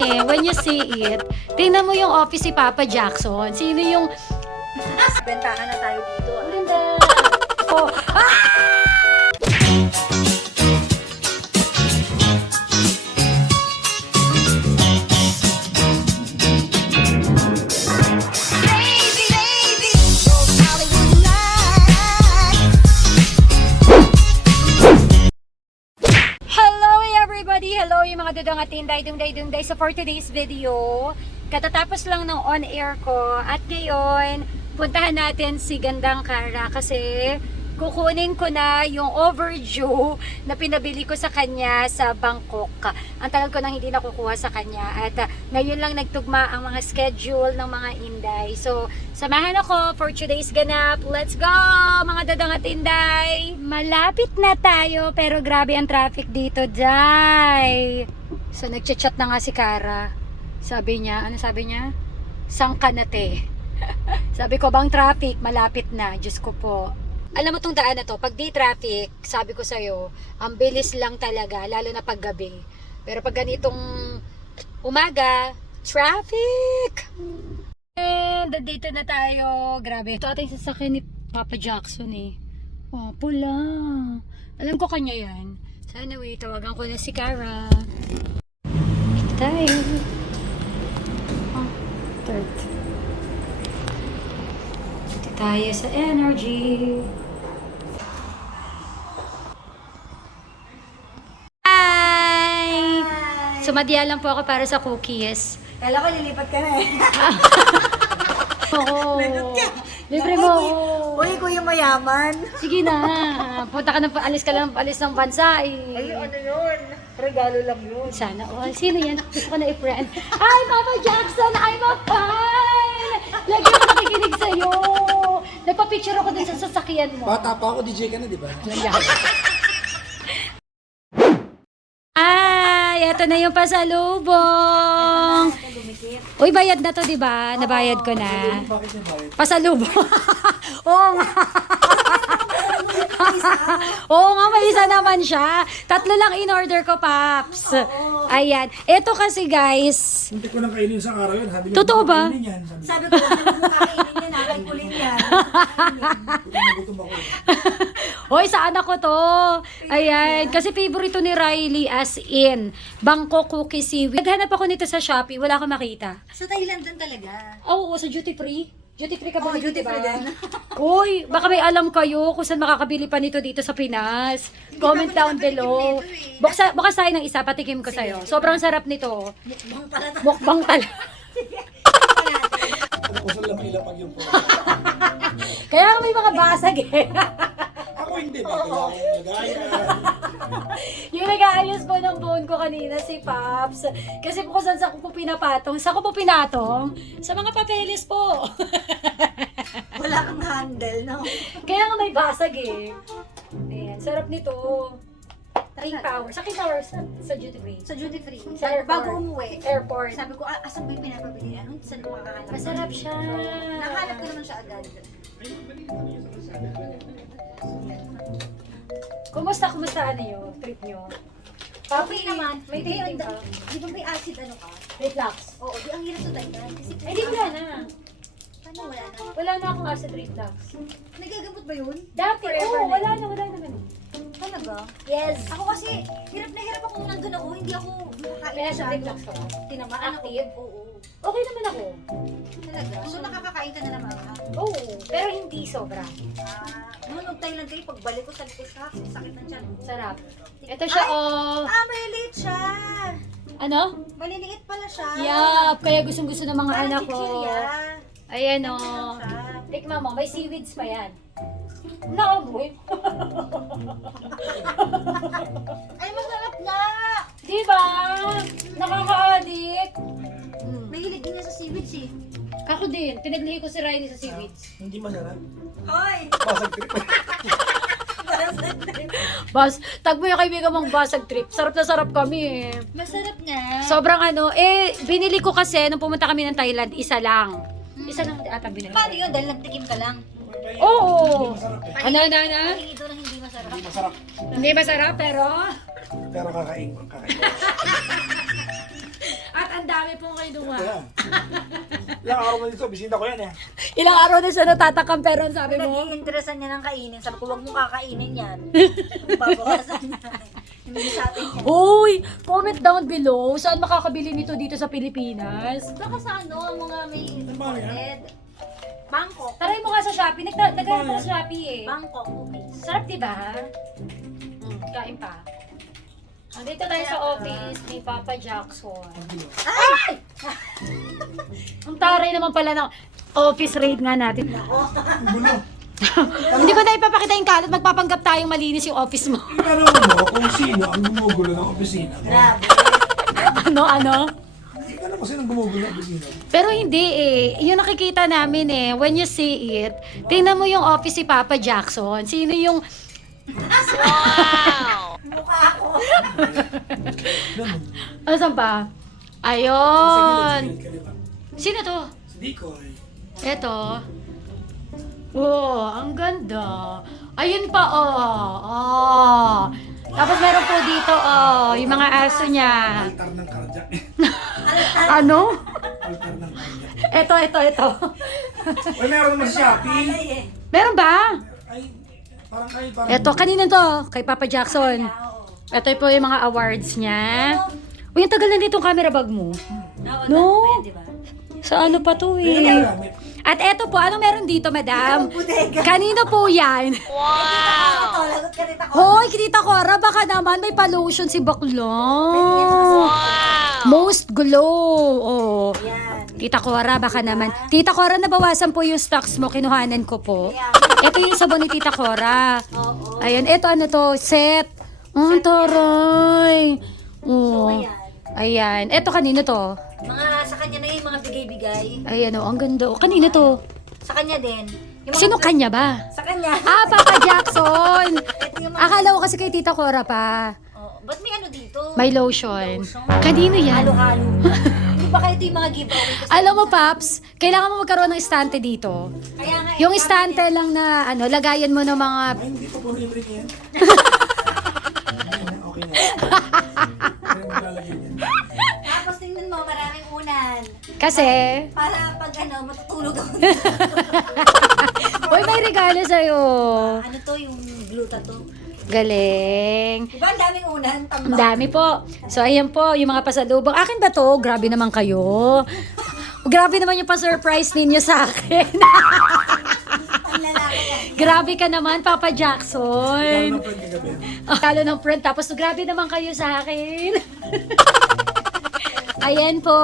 When you see it, tingnan mo yung office si Papa Jackson. Sino yung... Bentahan na tayo dito. Ganda! Oh. Hello yung mga dudong at dungday. So for today's video, katatapos lang ng on-air ko at ngayon, puntahan natin si Gandang Kara kasi kukunin ko na yung overdue na pinabili ko sa kanya sa Bangkok. Ang tagal ko nang hindi nakukuha sa kanya at ngayon lang nagtugma ang mga schedule ng mga Inday. So, samahan ako for today's ganap. Let's go mga dadang at Inday! Malapit na tayo pero grabe ang traffic dito, Day. So, nagchat-chat na nga si Kara. Sabi niya, ano sabi niya? Sangka na te. Sabi ko, bang traffic? Malapit na. Diyos ko po. Alam mo tong daan na to, pag di traffic, sabi ko sa'yo, ang bilis lang talaga, lalo na pag gabi. Pero pag ganitong umaga, traffic! And dito na tayo. Grabe. Ito ating sasakyan ni Papa Jackson eh. Oh, pula. Alam ko kanya yan. So anyway, tawagan ko na si Kara. Ito tayo. Oh, third. Ito tayo sa energy. Sumadya lang po ako para sa cookies. Kala ko lilipat ka na eh. Oo. Libre mo ako. Uy, kuya mayaman. Sige na. Punta ka na, alis ka lang, alis ng bansa eh. Ay, ano yun? Regalo lang yun. Sana all. Sino yan? Gusto ko na i-friend. Hi, Papa Jackson! I'm a fan! Lagi ako nakikinig sa'yo. Nagpa-picture ako din sa sasakyan mo. Bata pa ako, DJ ka na, di ba? Ay, eto na yung pasalubong. Uy, bayad na to, di ba? Nabayad ko na. Bakit niya bayad? Pasalubong. Oo nga. Oo nga, may isa naman siya. Tatlo lang in order ko, Paps. Ayan. Ito kasi, guys. Hindi ko nang kainin sa araw yun. Sabi niya, Totoo ba? kainin yan. Sabi ko, ano mo kakainin yan? Nakakulin yan. Gutom ako. Hoy, sa anak ko to. Ayan. Kasi favorito ni Riley as in Bangkok cookie seaweed. Naghanap ako nito sa Shopee. Wala akong makita. Sa Thailand din talaga. Oo, sa duty free. Duty free ka ba? Oo, duty free din. Uy, baka may alam kayo kung saan makakabili pa nito dito sa Pinas. Comment down below. Bukas tayo ng isa, patikim ko sa'yo. Sobrang sarap nito. Mukbang pala to. Mukbang talaga. Kusal lang ilapag yung po. Kaya may mga basag eh. Ako hindi. Bakit ako nagaya? Yung nag-aayos po ng phone ko kanina si Paps. Kasi po kung saan sa ko po pinapatong. Sa ko po pinatong? Sa mga papeles po. Wala kang handle, no? Kaya nga may basag eh. Ayan, sarap nito. King Power. Sa King Power sa duty free. Sa duty free. Sa airport. Bago umuwi. Airport. Sabi ko, asan ba yung pinapabili? Ano? Saan ko kakahanap? Masarap siya. Nakahanap ko naman siya agad. Kumusta ano yun? Trip nyo? Okay naman. May Di, dating ka? Di ba may acid ano ka? Reflux. Oo, di ang hirap sa Thailand. Kasi Ay, di wala na. Paano wala na? Wala na akong acid reflux. Nagagamot ba yun? Dati, oo, wala na naman. Talaga? Yes. Ako kasi, hirap na hirap ako nandun ako. Hindi ako makakain Kaya siya. sa reflux ka ba? Tinamaan ako. Active? Oo. Okay naman ako. Talaga? So nakakakain ka na naman ka? Oo, pero hindi sobra. Nung nag-Thailand kayo, pagbalik ko, sabi ko sa sakit ng tiyan. Sarap. Ito siya, Ay! oh. Maliliit siya! Ano? Maliliit pala siya. Yup, kaya gustong-gusto ng mga Parang anak ko. chichirya. Ayan, Ano oh. siya? Tikman mo, may seaweeds pa yan. Naamoy. Ay, masarap na! Diba? Nakaka-addict. Mahilig din na sa seaweeds eh. Ako din, pinaglihi ko si Riley sa seaweeds. Hindi masarap. Hoy! Basag trip. Bas, tag mo yung kaibigan mong basag trip. Sarap na sarap kami eh. Masarap nga. Sobrang ano, binili ko kasi nung pumunta kami ng Thailand, isa lang. Isa lang ata binili. Paano yun? Dahil nagtikim ka lang. Oo. Masarap eh. Ano? Pahingi doon ng hindi masarap. Hindi masarap. Hindi masarap pero... Pero kakain. At ang Marami pong kinuha. Yan. Ilang araw na dito, bisita ko yan eh. Ilang araw na siya natatakam pero ang sabi mo? Nag-iinteresan niya ng kainin. Sabi ko, huwag mo kakainin yan. Babawasan na. Hindi sa atin yan. Uy, comment down below saan makakabili nito dito sa Pilipinas. Baka sa ano, ang mga may ba yan? imported. Bangkok. Taray mo nga sa Shopee. Nagkaroon ko sa Shopee eh. Bangkok cookies. Sarap diba? Kain pa. Andito tayo sa office ni Papa Jackson. Ay! Ang taray naman pala ng office raid nga natin. Ang gulo. Hindi ko na ipapakita yung kalat. Magpapanggap tayong malinis yung office mo. Itanong mo kung sino ang gumugulo ng opisina mo. Grabe. Ano? Itanong mo sino ang gumugulo ng opisina mo. Pero hindi eh. Yung nakikita namin eh. When you see it, tingnan mo yung office si Papa Jackson. Sino yung... Mukha ako. Ganun. Ano saan pa? Ayun. Sino to? Si Dicoy. Eto. Oh, ang ganda. Ayun pa, oh. Tapos meron po dito, yung mga aso niya. Altar ng kardiak. Ano? Altar ng kardiak. Ito. Uy, meron naman sa Shopee. Ay eh. Meron ba? Ay, parang Ito, kanina to, kay Papa Jackson. Oo. Ito po yung mga awards niya. Uy, ang tagal na dito ang camera bag mo. Oo, No? no? Di ba? Sa ano pa to Ayun eh. ang gamit. At eto po, ano meron dito, madam? Bodega. Kanino po yan? Ito, lagot ka rin ako. Hoy, Tita Cora, baka naman may pa-lotion si Bakla. Most glow. Oh. Yan. Tita Cora, baka naman. Tita Cora, nabawasan po yung stocks mo. Kinuhanan ko po. Ito yung sabon ni Tita Cora. Oo. Ayun, ito ano to, set. Oh, taray. Oh. Ayan. Ayan. Ito kanino to? Mga sa kanya na yung mga bigay-bigay. Ayan oh, ang ganda. Oh, kanino to? Sa kanya din. Yung mga- Sino kanya ba? Sa kanya. Ah, Papa Jackson. Ito yung mga... Akala ko kasi kay Tita Cora pa. Oh, ba't may ano dito? May lotion. Kanino yan? Halo-halo. Hindi ba kayo ito yung mga giveaway? Kasi Alam mo, Paps, kailangan mo magkaroon ng estante dito. Kaya nga, Yung estante lang na, ano, lagayan mo ng mga... Ay, hindi pa po libre niyan. Okay na. Kaya maglalagay niyan. Tapos tingnan mo, maraming unan. Kasi, Para pag ano, matutulog ako. uy, may regalo sa'yo. Ano to, yung gluta to? Galing. Diba ang daming unan? Ang Tamba. dami po. So, ayan po, yung mga pasalubong. Akin ba to? Grabe naman kayo. Grabe naman yung pa-surprise ninyo sa akin. Ang lalaki yan. Grabe ka naman, Papa Ikaw Jackson. na friend kagabi. Talo ng friend, tapos grabe naman kayo sa akin. Ayan po,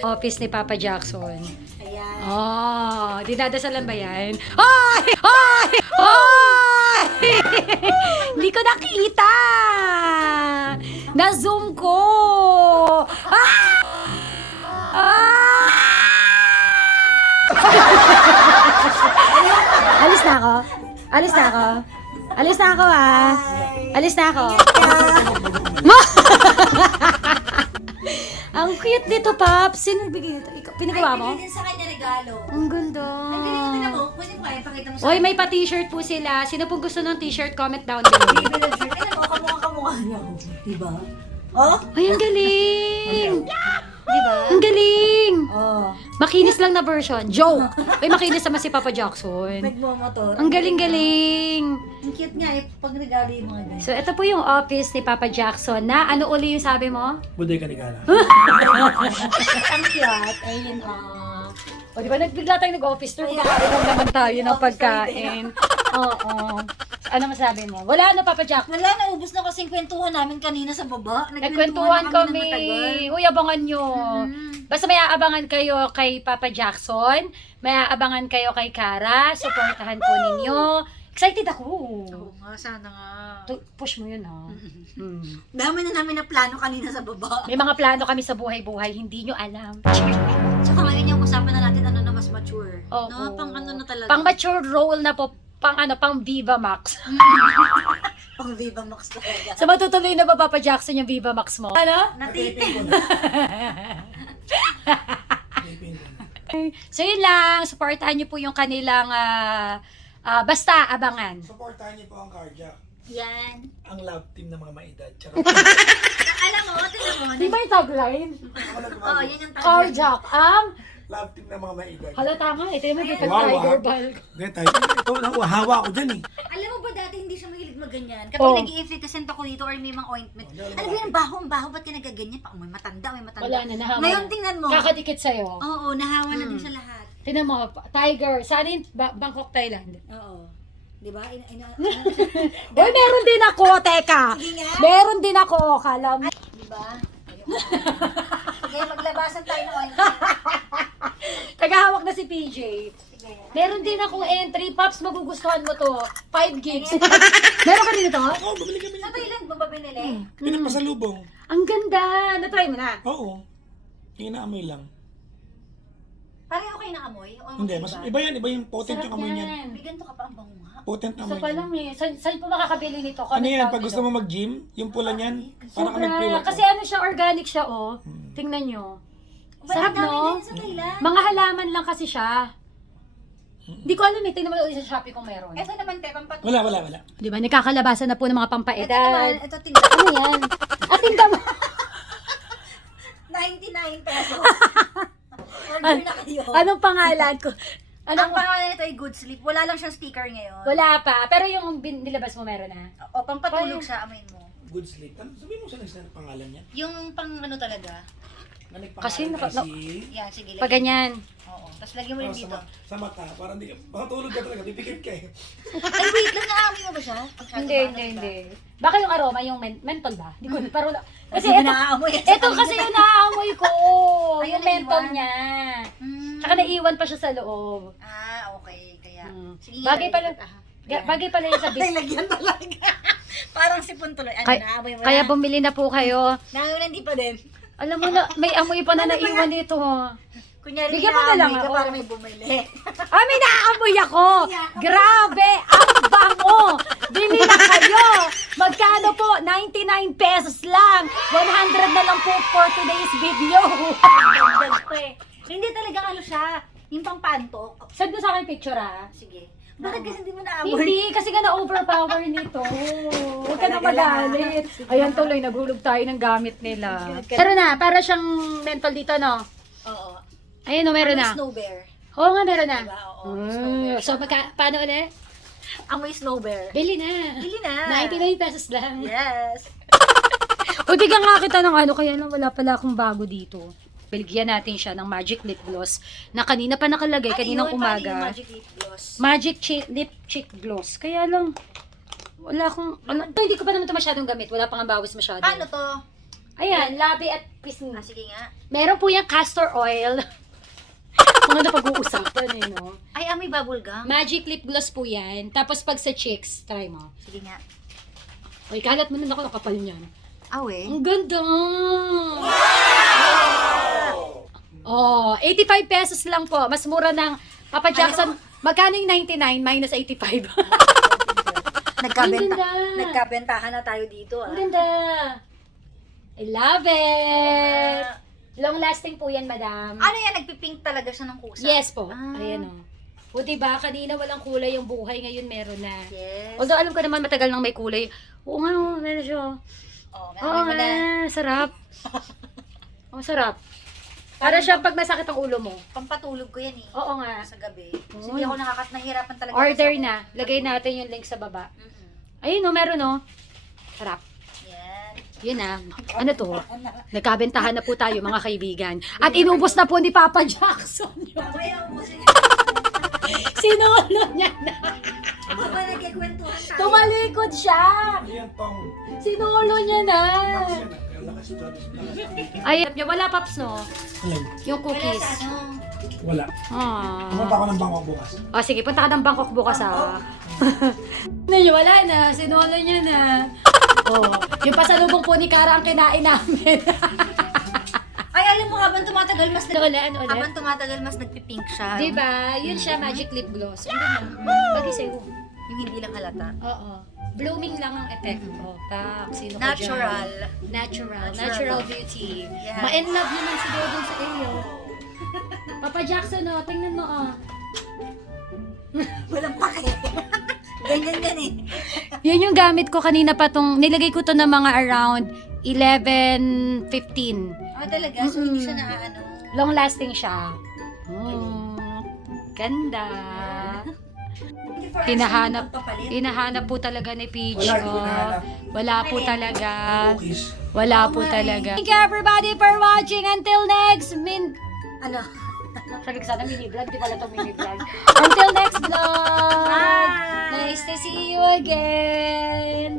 office ni Papa Jackson. Ayan. Oh, dinadasalan ba yan? Ay! Ay! Ay! Hindi ko nakita! Na-zoom ko! Ah! Ah! Alis na ako. Alis na ako. Alis na ako ah. Alis na ako. Ang cute nito, Paps. Sino bigyan nito? Ikaw, pinagawa mo? Ay, din sa kanya regalo. Ang ganda. Ang galing ito na mo. Pwede mo kaya pakita mo sa Oy, may pa-t-shirt po sila. Sino pong gusto ng t-shirt? Comment down below. Bibilog shirt. Tingnan mo, kamukha niya. Diba? Oh? Ay, ang galing! Diba? Ang galing! Oh. Makinis lang na version. Joke! Ay, makinis naman si Papa Jackson. Nagmomotor. Ang galing-galing! Ang cute nga eh, pag regalo yung mga ganyan. So, ito po yung office ni Papa Jackson na ano uli yung sabi mo? Bodega ni Gala. Ang cute. Ayun, O, di ba nagbigla tayong nag-office tour? Ayan. Kumakain naman tayo ng Office pagkain. Oo. Ano masabi mo? Wala na, Papa Jack. Wala, naubos na kasing kwentuhan namin kanina sa baba. Nagkwentuhan na kami. ng matagal. Uy, abangan nyo. Basta may aabangan kayo kay Papa Jackson. May aabangan kayo kay Kara. Supportahan po ninyo. Excited ako. Oo nga, sana nga. Push mo yun, ha? Dami na namin na plano kanina sa baba. May mga plano kami sa buhay-buhay. Hindi nyo alam. Tsaka ngayon yung usapan na natin ano na mas mature. Oo. No, pang ano na talaga. Pang mature role na po. Pang Viva Max. Pang Viva Max talaga. So matutuloy na ba, Papa Jackson, yung Viva Max mo? Ano? Natipid. So yun lang, supportahan niyo po yung kanilang basta abangan. Supportahan niyo po ang cardiac. Yan. Ang love team ng mga maedad. Charot. Alam mo, tingnan mo. Di ba yung tagline? Ako lang Oo, gumagawa. yan yung tagline. Carjack ang Love team ng mga maedad. hala tama, ito yung may Wow, tiger ah. ball. Hindi, tayo. Ito, hawa ako dyan eh. Alam mo ba dati hindi siya mahilig magganyan? Oh. Kapag nag-i-efficacent ako dito or may mga ointment. Alam mo yung baho, ba't ka nagaganyan? Pa, may matanda. Wala na, nahawa Ngayon na. tingnan mo. Kakadikit sa'yo. Oo, nahawa na din sa lahat. Tingnan mo, tiger. Saan yung Bangkok, Thailand? Oo. Di ba? Boy, meron din ako, teka. Sige nga. Meron din ako, kala mo. Di ba? Sige, maglabasan tayo ng ointment. Tagahawak na si PJ. Sige. Meron din akong entry, Pops, magugustuhan mo to. 5 gigs. Meron ka din ito? Oo, bumili kami Sa nito. Thailand mo ba binili? Pinapasalubong. Ang ganda. Na-try mo na? Oo. Yung inaamoy lang. Pareho kayo ng amoy? O Hindi, mas iba yan. Iba yung potent Sarap yung amoy niyan. yan. May ganito ka pa ang bango nga. Potent Isa amoy pa niyan. lang eh. Saan po makakabili nito? Ano yan? Pag gusto mo mag-gym, yung pula niyan, parang ka Sobra. nag-pre-workout. Kasi ano siya, organic siya oh. Tingnan nyo. Sarap Ang dami no? din sa Thailand. Mga halaman lang kasi siya. Hindi ko alam eh. Tingnan mo ulit sa Shopee kung meron. Ito naman, te, pampatuloy. Wala. Di ba? Nagkakalabasan na po ng mga Ito naman, pampaedad. ito tinda. Ano yan? At tingnan mo. 99 pesos. Order na kayo. Anong pangalan ko? Ang Anong pangalan nito ay Good Sleep. Wala lang siyang sticker ngayon. Wala pa. Pero yung nilabas mo meron na. O, pampatulog siya, amoy mo. Good sleep. Sabihin mo sa nagsasabi ng pangalan niya. Yung pang ano talaga. Na nagpangalan Kasi ay naka- si... Yan, sige. Pag ganyan. Oo. Tapos lagyan mo rin Oh, dito. sa mata. Parang di ka... Makatulog ka talaga. Pipikit ka eh. Ay, wait lang. Naamoy mo ba siya? Hindi. Baka yung aroma, yung mentol ba? Hindi ko, pero kasi Kasi ito, naamoy. ito kasi yung naaamoy ko. Ay, Yung naiwan. mentol niya. Tsaka naiwan pa siya sa loob. Ah, okay. Kaya. Sige, Bagay pala, Ayan. bagay pala yung sa Ay, bis. lagyan talaga. Parang sipon tuloy. Ano, naamoy mo Kaya na? bumili na po kayo. Naamoy na, hindi pa din. Alam mo na, may amoy pa na naiwan dito. Kunyari, Bigyan mo na lang naamoy ka ako. para may bumili. Ah, may naaamoy ako! Grabe! Ang bango! Bili na kayo! Magkano po? 99 pesos lang! 100 na lang po for today's video! Dagdag pa eh. Hindi talaga ano siya. Yung pampantok. Send mo sa akin picture ah. Sige. Bakit kasi hindi mo naamoy? Hindi, kasi ka na-overpower nito. Huwag ka na Talaga magalit. Ayan tuloy, naghulog tayo ng gamit nila. Pero na, para siyang mental dito, no? Oo. Ayun, no, meron na. Amoy snow bear. Oo nga, meron na. Diba? Oo. Snow bear. So, paano ulit? Amoy snow bear. Bili na. Bili na. 99 pesos lang. Yes. O, bigyan nga kita ng ano, kaya lang wala pala akong bago dito. Bilgyan natin siya ng Magic Lip Gloss na kanina pa nakalagay, kaninang Yung umaga. magic lip gloss. Magic Lip Cheek Gloss. Kaya lang, wala akong, hindi ko pa naman ito masyadong gamit. Wala pang bawas masyado. Paano to? Ayan, labi at pisngi. Ah, sige nga. Meron po yung castor oil. Mga na pag-uusapan eh, no? Ay, amoy bubble gum. Magic Lip Gloss po yan. Tapos pag sa cheeks, try mo. Sige nga. Uy, kalat mo na ako, nakapal niyan. Awe. Ang ganda! Oh, 85 pesos lang po. Mas mura ng Papa Jackson. Magkano yung 99 minus 85? Nagkabenta. Ang ganda. Nagkabentahan na tayo dito. Ang ganda! I love it! Long lasting po yan, madam. Ano yan? Nagpipink talaga siya ng kusa? Yes po. Ah. Ayan o. O diba, kanina walang kulay yung buhay, ngayon meron na. Yes. Although alam ko naman matagal nang may kulay. Oo nga, meron siya. Oh, Oo mo na. nga, sarap. Oo, sarap. Para siya pag masakit ang ulo mo. Pampatulog ko yan eh. Oo nga. Sa gabi. Oo. Hindi ako nahirapan talaga. Order kasi ako. na. Lagay natin yung link sa baba. Mm-mm. Ayun o, meron o. Sarap. Yan. Yun na. Ano to? Nagkabentahan na po tayo mga kaibigan. At inubos na po ni Papa Jackson yun. Mamaya mo kasi. Sinulo niya na. Habang nagkikwentuhan tayo. Tumalikod siya. Ayan, tong. Sinulo niya na. Ang lakas. Ay, wala Paps no? Alam, Yung Wala cookies. sa ano. wala. Pumunta Ah. ako ng Bangkok bukas. O sige, punta ka ng Bangkok bukas ah. Wala na, sinulo niya na. Oh, yung pasalubong po ni Kara ang kinain namin. Ay, alam mo, habang tumatagal, mas Ano ulit? Ano ulit? habang tumatagal, mas nagpipink siya. Diba? Yun siya, Magic Lip Gloss. Ang ganda. Bagay sa'yo. Yung hindi lang halata. Oo. Blooming lang ang effect. Oh, pak. Sino ka Natural. dyan? Natural. Natural. Natural beauty. Yeah. Ma-in love naman siguro dun sa iyo. Papa Jackson, oh, tingnan mo, oh. Walang pake. Ganyan eh. Yan yung gamit ko kanina pa tong, nilagay ko to na mga around 11:15. Oh, talaga? So, hindi siya ano. Long lasting siya. Ganda. Hinahanap po talaga ni Peach. Wala, hindi ko hinahanap. Wala po talaga. Cookies. Wala po talaga. Thank you everybody for watching. Until next Ano? Sabi ko sana mini vlog, di pala itong mini vlog. Until next vlog! Bye! Nice to see you again!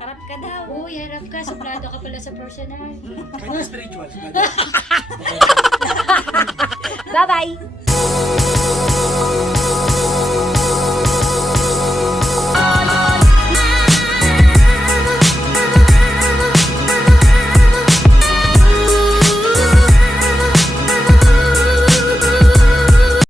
Harap ka daw. Uy, harap ka. Suplado ka pala sa personal. Kanya spiritual. Bye-bye!